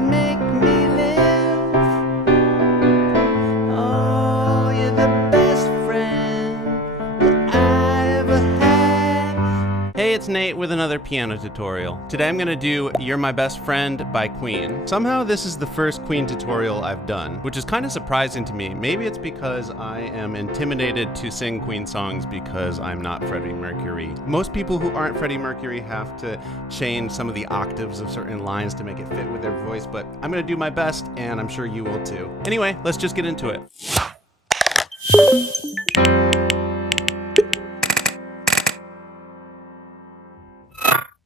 you make me live. Oh, you're the best friend that I ever had. Hey, it's Nate with another piano tutorial. Today I'm gonna do You're My Best Friend by Queen. Somehow this is the first Queen tutorial I've done, which is kind of surprising to me. Maybe it's because I am intimidated to sing Queen songs because I'm not Freddie Mercury. Most people who aren't Freddie Mercury have to change some of the octaves of certain lines to make it fit with their voice, but I'm gonna do my best and I'm sure you will too. Anyway, let's just get into it.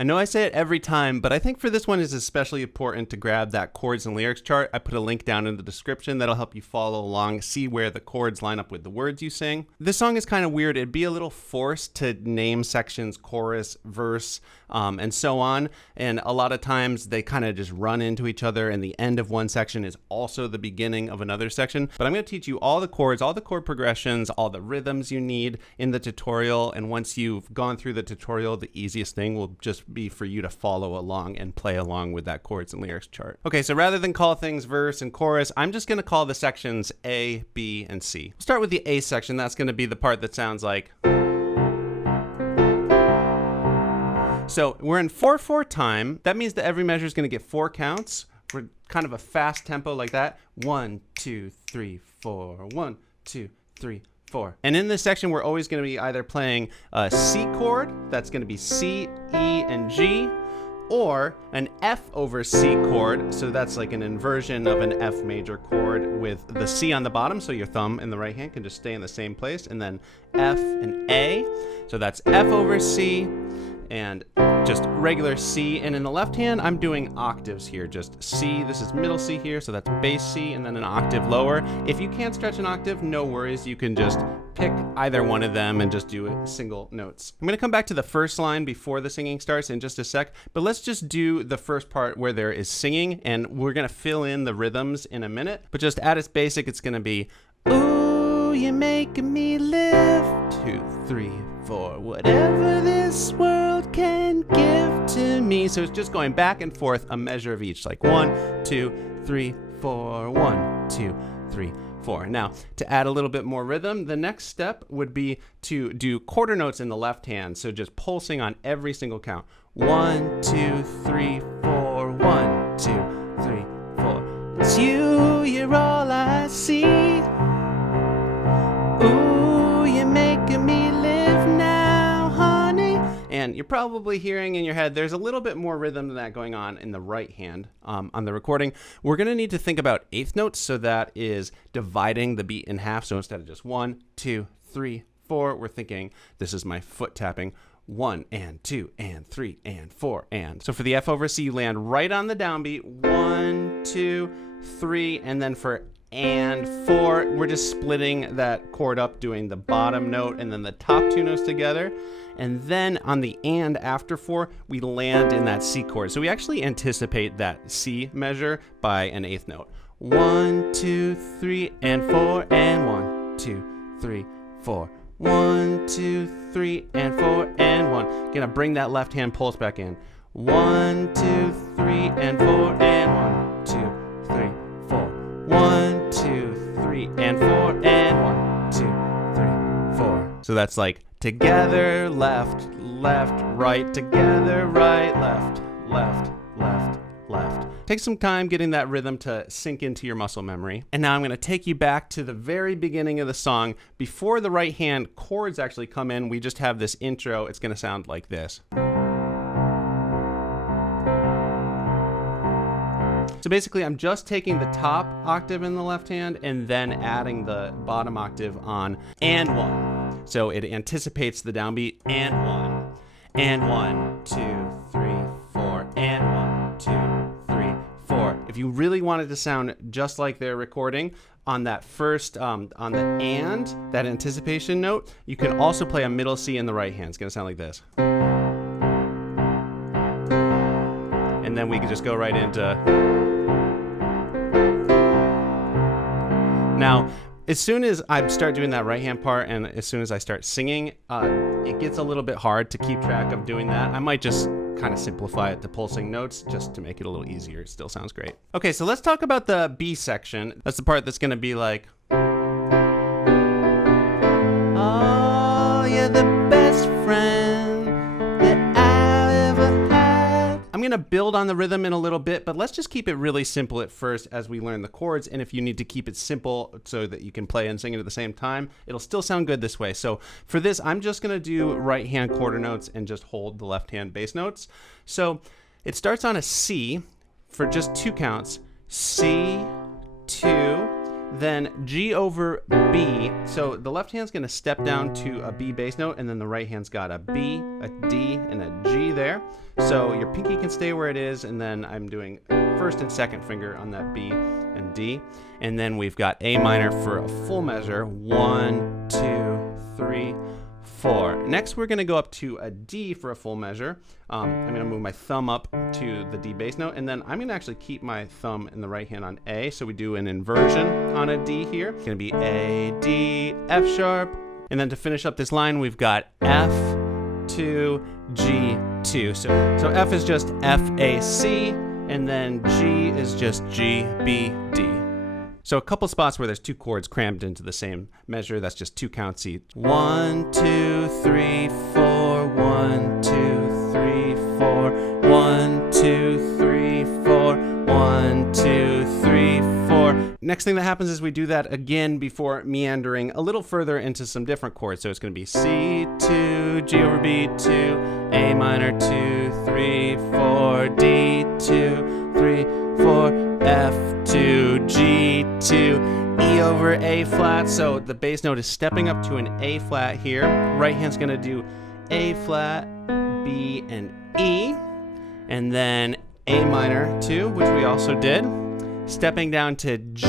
I know I say it every time, but I think for this one it's especially important to grab that chords and lyrics chart. I put a link down in the description that'll help you follow along, see where the chords line up with the words you sing. This song is kind of weird. It'd be a little forced to name sections chorus, verse, and so on. And a lot of times they kind of just run into each other, and the end of one section is also the beginning of another section. But I'm going to teach you all the chords, all the chord progressions, all the rhythms you need in the tutorial. And once you've gone through the tutorial, the easiest thing will just be for you to follow along and play along with that chords and lyrics chart. Okay, so rather than call things verse and chorus, I'm just gonna call the sections A, B, and C. We'll start with the A section. That's gonna be the part that sounds like. So we're in 4/4 time. That means that every measure is gonna get 4 counts. We're kind of a fast tempo like that. 1, 2, 3, 4. 1, 2, 3, 4. And in this section, we're always going to be either playing a C chord, that's going to be C, E, and G, or an F over C chord, so that's like an inversion of an F major chord with the C on the bottom, so your thumb in the right hand can just stay in the same place, and then F and A, so that's F over C, and just regular C. And in the left hand, I'm doing octaves here, just C. This is middle C here, so that's bass C, and then an octave lower. If you can't stretch an octave, no worries. You can just pick either one of them and just do single notes. I'm gonna come back to the first line before the singing starts in just a sec, but let's just do the first part where there is singing, and we're gonna fill in the rhythms in a minute. But just at its basic, it's gonna be, ooh, you're making me live. 2, 3, 4, whatever this world can give to me. So it's just going back and forth, a measure of each, like 1, 2, 3, 4, 1, 2, 3, 4. Now, to add a little bit more rhythm, the next step would be to do quarter notes in the left hand. So just pulsing on every single count. 1, 2, 3, 4, 1, 2, 3, 4. It's you, you're all I see. Ooh, you're making me live now, honey. And you're probably hearing in your head, there's a little bit more rhythm than that going on in the right hand on the recording. We're going to need to think about eighth notes, so that is dividing the beat in half. So instead of just 1, 2, 3, 4, we're thinking this is my foot tapping. 1 and 2 and 3 and 4 and. So for the F over C, you land right on the downbeat. 1, 2, 3, and then for and 4, we're just splitting that chord up, doing the bottom note and then the top 2 notes together. And then on the and after 4, we land in that C chord. So we actually anticipate that C measure by an eighth note. 1, 2, 3, and 4, and 1, 2, 3, 4. 1, 2, 3, and 4, and 1. Gonna bring that left hand pulse back in. 1, 2, 3, and 4, and 1, 2, 3, 4. 1, 2, 3, and 4, and 1, 2, 3, 4. So that's like together, left, left, right, together, right, left, left, left, left. Take some time getting that rhythm to sink into your muscle memory. And now I'm going to take you back to the very beginning of the song. Before the right hand chords actually come in, we just have this intro. It's going to sound like this. So basically, I'm just taking the top octave in the left hand and then adding the bottom octave on and 1. So it anticipates the downbeat and 1, and 1, 2, 3, 4, and 1, 2, 3, 4. If you really wanted to sound just like they're recording, on that first, on the and, that anticipation note, you can also play a middle C in the right hand. It's going to sound like this. And then we can just go right into. Now, as soon as I start doing that right hand part and as soon as I start singing, it gets a little bit hard to keep track of doing that. I might just kind of simplify it to pulsing notes just to make it a little easier. It still sounds great. Okay, so let's talk about the B section. That's the part that's going to be like, oh, you're the best friend that I ever had. I'm going to build on the rhythm in a little bit, but let's just keep it really simple at first as we learn the chords. And if you need to keep it simple so that you can play and sing it at the same time, it'll still sound good this way. So for this, I'm just going to do right hand quarter notes and just hold the left hand bass notes. So it starts on a C for just 2 counts, C, 2, then G over B. So the left hand's going to step down to a B bass note, and then the right hand's got a B, a D, and a G there. So your pinky can stay where it is, and then I'm doing first and second finger on that B and D. And then we've got A minor for a full measure, 1, 2, 3, 4. Next, we're going to go up to a D for a full measure. I'm going to move my thumb up to the D bass note, and then I'm going to actually keep my thumb in the right hand on A. So we do an inversion on a D here. It's going to be A, D, F sharp. And then to finish up this line, we've got F, 2, G, 2. So F is just F, A, C, and then G is just G, B, D. So a couple spots where there's 2 chords crammed into the same measure, that's just 2 counts each. 1, 2, 3, 4, 1, 2, 3, 4, 1, 2, 3, 4, 1, 2, 3, 4. Next thing that happens is we do that again before meandering a little further into some different chords. So it's going to be C, 2, G over B, 2, A minor, 2, 3, 4, D, 2, 3, 4, F, 2, G, 2, E over A flat. So the bass note is stepping up to an A flat here. Right hand's going to do A flat, B, and E. And then A minor 2, which we also did. Stepping down to G.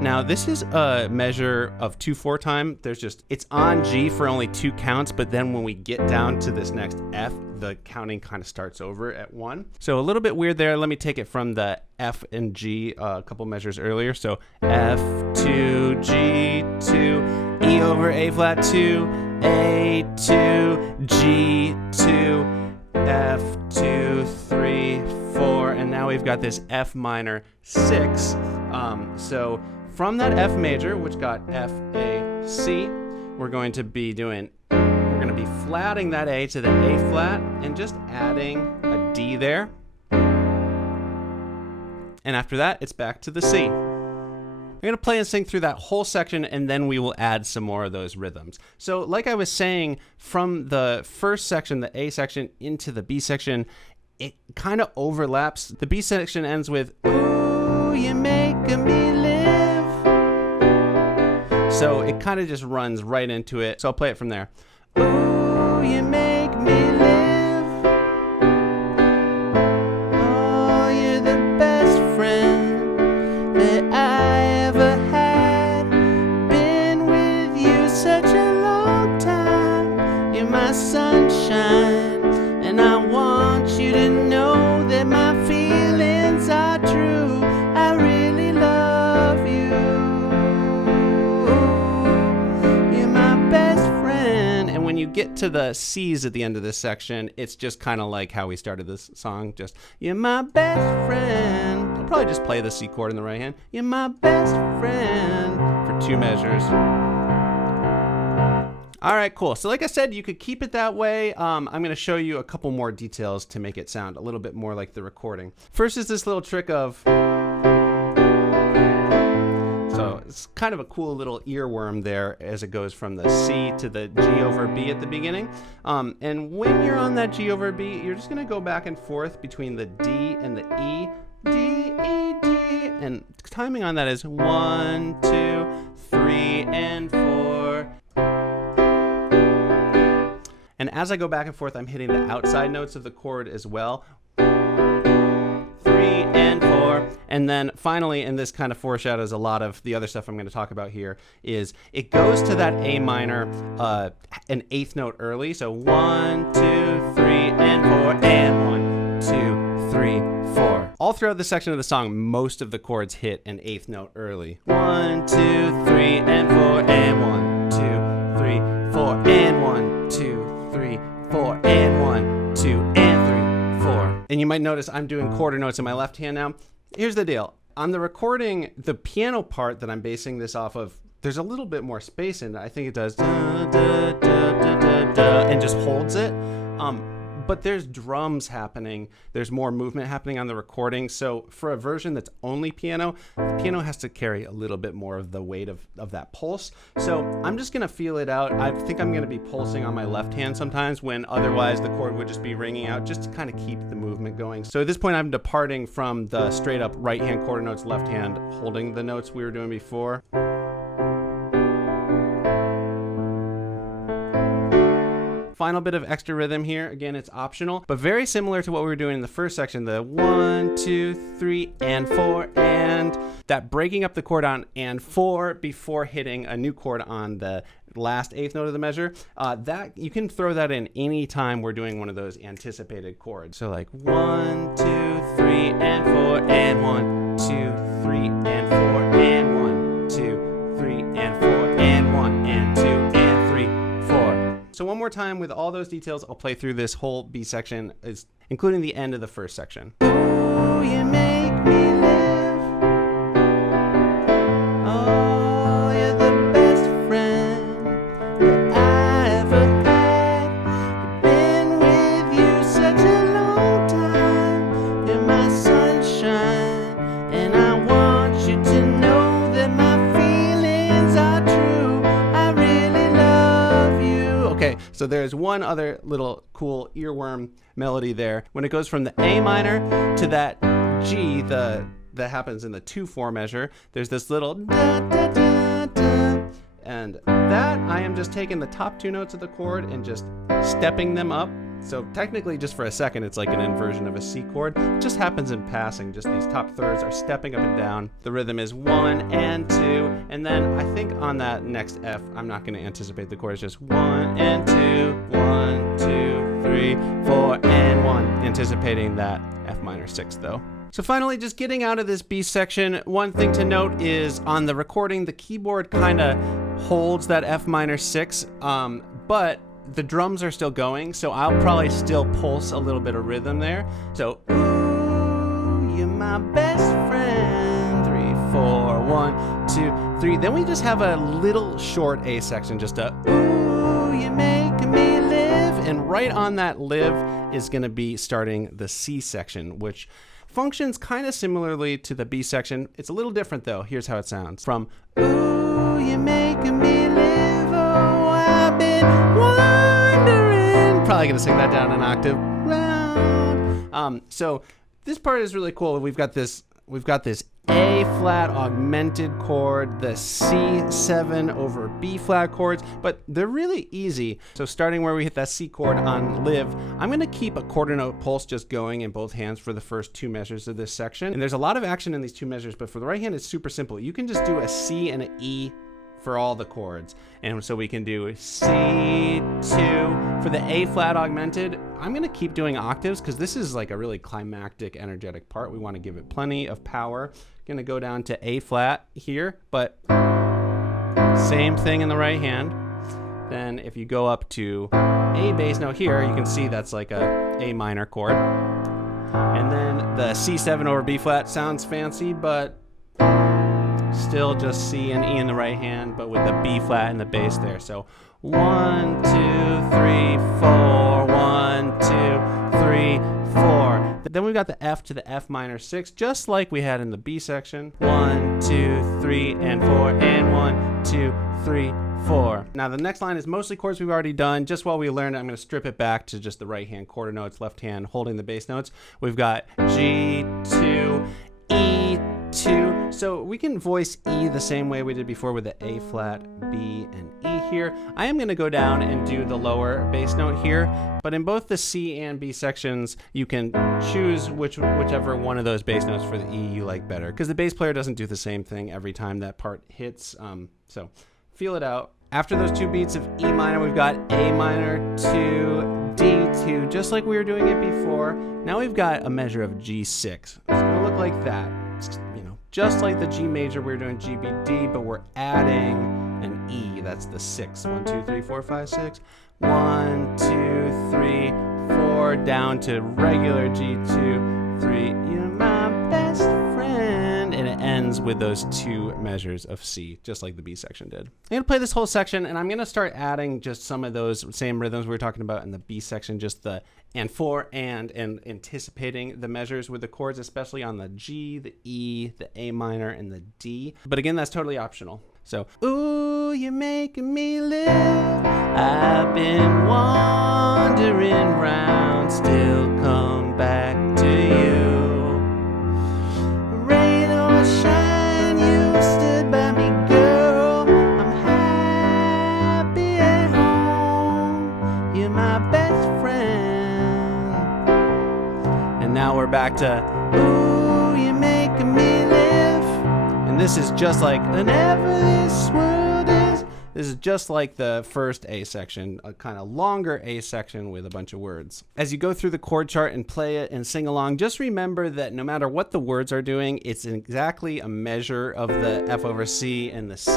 Now this is a measure of 2/4 time. It's on G for only 2 counts, but then when we get down to this next F, the counting kind of starts over at 1. So a little bit weird there. Let me take it from the F and G a couple measures earlier. So F, 2, G, 2, E over A flat 2, A, 2, G, 2, F, 2, 3, 4, and now we've got this F minor 6. So from that F major, which got F, A, C, we're going to be flatting that A to the A flat and just adding a D there. And after that, it's back to the C. We're going to play and sing through that whole section, and then we will add some more of those rhythms. So like I was saying, from the first section, the A section, into the B section, it kind of overlaps. The B section ends with, ooh, you're making me live. So it kind of just runs right into it. So I'll play it from there. Ooh, you make me live. Oh, you're the best friend that I ever had. Been with you such a long time. You're my sunshine, and I want you to know that my feelings are true. I really love you. You're my best friend. And when you get to the C's at the end of this section, it's just kind of like how we started this song. Just, you're my best friend. I'll probably just play the C chord in the right hand. You're my best friend for 2 measures. All right, cool. So like I said, you could keep it that way. I'm going to show you a couple more details to make it sound a little bit more like the recording. First is this little trick of... So it's kind of a cool little earworm there as it goes from the C to the G over B at the beginning. And when you're on that G over B, you're just going to go back and forth between the D and the E. D, E, D. And timing on that is 1, 2, 3, and 4. And as I go back and forth, I'm hitting the outside notes of the chord as well. 3 and 4. And then finally, and this kind of foreshadows a lot of the other stuff I'm going to talk about here, is it goes to that A minor an 8th note early. So 1, 2, 3, and 4, and 1, 2, 3, 4. All throughout this section of the song, most of the chords hit an 8th note early. 1, 2, 3, and 4, and 1, 2, 3, 4, and 1, 2, 3, 4, and 1, 2, and 3, And you might notice I'm doing quarter notes in my left hand now. Here's the deal. On the recording, the piano part that I'm basing this off of, there's a little bit more space in it. I think it does da, da, da, da, da, da, and just holds it. But there's drums happening. There's more movement happening on the recording. So for a version that's only piano, the piano has to carry a little bit more of the weight of that pulse. So I'm just gonna feel it out. I think I'm gonna be pulsing on my left hand sometimes when otherwise the chord would just be ringing out, just to kind of keep the movement going. So at this point I'm departing from the straight up right hand quarter notes, left hand holding the notes we were doing before. Final bit of extra rhythm here. Again, it's optional, but very similar to what we were doing in the first section, the 1, 2, 3, and 4, and that breaking up the chord on and 4 before hitting a new chord on the last eighth note of the measure. That you can throw that in any time we're doing one of those anticipated chords. So like 1, 2, 3, and 4, and 1, 2, 3, and 4, and 1, 2, 3, and 4, and 1, and 2, and 3, 4. So one more time with all those details, I'll play through this whole B section, including the end of the first section. Ooh, you make me live. Oh, you're the best friend that I ever had. Been with you such a long time. You're my sunshine, and I want you to know that my feelings are true. I really love you. Okay, so there's one other little cool earworm melody there. When it goes from the A minor to that G, that happens in the 2/4 measure, there's this little da da da da, and that I am just taking the top two notes of the chord and just stepping them up. So technically, just for a second, it's like an inversion of a C chord. It just happens in passing. Just these top thirds are stepping up and down. The rhythm is 1 and 2, and then I think on that next F, I'm not going to anticipate the chord. It's just 1 and 2, 1, 2, 3, 4, and 1. Anticipating that F minor 6 though. So finally, just getting out of this B section, one thing to note is on the recording, the keyboard kind of holds that F minor 6, but the drums are still going, so I'll probably still pulse a little bit of rhythm there. So, ooh, you're my best friend, 3, 4, 1, 2, 3. Then we just have a little short A section, just a, ooh, you make me live. And right on that live is gonna be starting the C section, which functions kind of similarly to the B section. It's a little different though. Here's how it sounds. From, ooh, you make me live, oh, I've been wondering. Probably gonna sing that down an octave. So this part is really cool. We've got this A flat augmented chord, the C7 over B flat chords, but they're really easy. So starting where we hit that C chord on live, I'm gonna keep a quarter note pulse just going in both hands for the first two measures of this section. And there's a lot of action in these two measures, but for the right hand, it's super simple. You can just do a C and an E for all the chords. And so we can do C2 for the A flat augmented. I'm gonna keep doing octaves because this is like a really climactic, energetic part. We wanna give it plenty of power. Gonna go down to A flat here, but same thing in the right hand. Then if you go up to A bass note here, you can see that's like a minor chord. And then the C7 over B flat sounds fancy, but still just C and E in the right hand, but with the B flat and the bass there. So 1, 2, 3, 4, 1, 2, 3, 4. Then we've got the F to the F minor 6, just like we had in the B section. 1, 2, 3, and 4, and 1, 2, 3, 4. Now the next line is mostly chords we've already done. Just while we learned, I'm going to strip it back to just the right hand quarter notes, left hand holding the bass notes. We've got G2, E2. So we can voice E the same way we did before with the A flat, B, and E here. I am going to go down and do the lower bass note here, but in both the C and B sections, you can choose whichever one of those bass notes for the E you like better, because the bass player doesn't do the same thing every time that part hits. So feel it out. After those two beats of E minor, we've got A minor to D2, just like we were doing it before. Now we've got a measure of G6. It's gonna look like that. It's, just like the G major, we were doing G, B, D, but we're adding an E. That's the 6. 1, 2, 3, 4, 5, 6. 1, 2, 3, 4 down to regular G, 2, 3. You're my best friend. And it ends with those 2 measures of C, just like the B section did. I'm going to play this whole section, and I'm going to start adding just some of those same rhythms we were talking about in the B section, just the and 4 and anticipating the measures with the chords, especially on the G, the E, the A minor, and the D. But again, that's totally optional. So, ooh, you're making me live. I've been wandering round, still come back to you. Rain or shine, you stood by me, girl. I'm happy at home. You're my best friend. And now we're back to, ooh, you're making me live. And this is just like whenever this world is. This is just like the first A section, a kind of longer A section with a bunch of words. As you go through the chord chart and play it and sing along, just remember that no matter what the words are doing, it's exactly a measure of the F over C and the C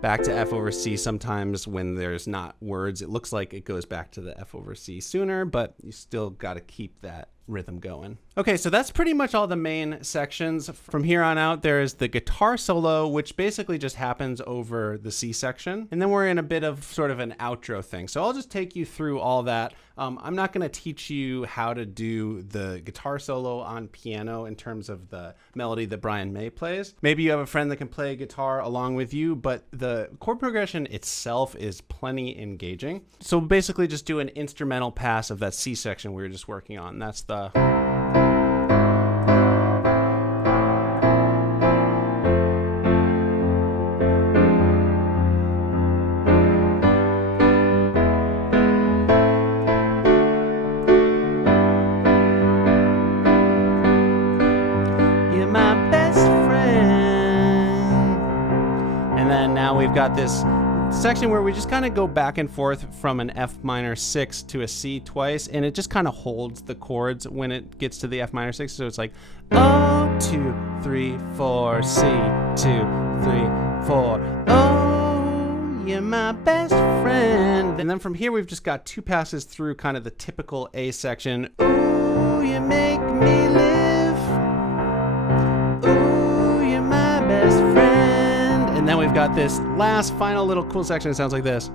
back to F over C. Sometimes when there's not words, it looks like it goes back to the F over C sooner, but you still got to keep that rhythm going. Okay, so that's pretty much all the main sections. From here on out, there's the guitar solo, which basically just happens over the C section. And then we're in a bit of sort of an outro thing. So I'll just take you through all that. I'm not going to teach you how to do the guitar solo on piano in terms of the melody that Brian May plays. Maybe you have a friend that can play guitar along with you, but the chord progression itself is plenty engaging. So basically just do an instrumental pass of that C section we were just working on. That's the you're my best friend. And then now we've got this section where we just kind of go back and forth from an F minor 6 to a C twice, and it just kind of holds the chords when it gets to the F minor 6. So it's like, oh, 2, 3, 4, C, 2, 3, 4. Oh, you're my best friend. And then from here, we've just got 2 passes through kind of the typical A section. Ooh, you make me live. Ooh, you're my best friend. And then we've got this last final little cool section. It sounds like this.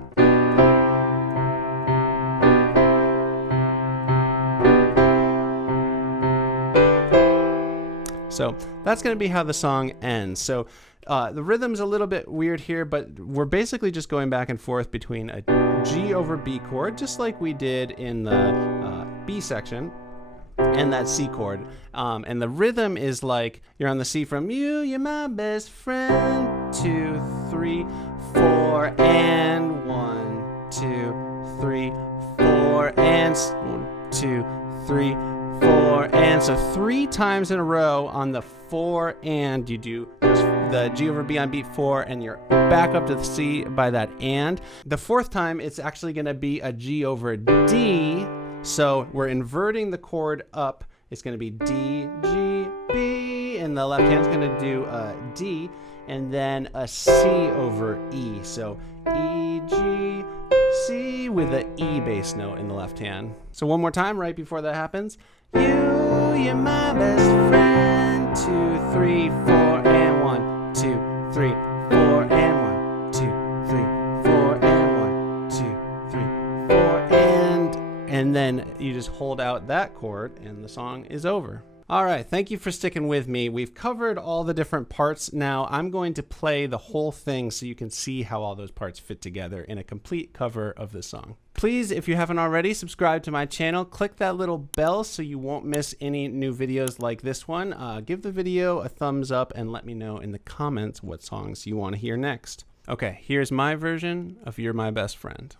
So that's going to be how the song ends. So the rhythm's a little bit weird here, but we're basically just going back and forth between a G over B chord, just like we did in the B section, and that C chord. And the rhythm is like you're on the C from you're my best friend, 2, 3, 4, and 1, 2, 3, 4, and 1, 2, 3, 4, and so 3 times in a row on the 4, and you do just the G over B on beat 4, and you're back up to the C by that and. The 4th time, it's actually going to be a G over D. So we're inverting the chord up. It's going to be D, G, B, and the left hand's going to do a D, and then a C over E. So E, G, C with the E bass note in the left hand. So one more time right before that happens. You're my best friend, 2, 3, 4, and 1, 2, 3, 4, and 1, 2, 3, 4, and 1, 2, 3, 4, and then you just hold out that chord and the song is over. All right, thank you for sticking with me. We've covered all the different parts. Now I'm going to play the whole thing so you can see how all those parts fit together in a complete cover of the song. Please, if you haven't already, subscribe to my channel. Click that little bell so you won't miss any new videos like this one. Give the video a thumbs up and let me know in the comments what songs you want to hear next. Okay, here's my version of You're My Best Friend.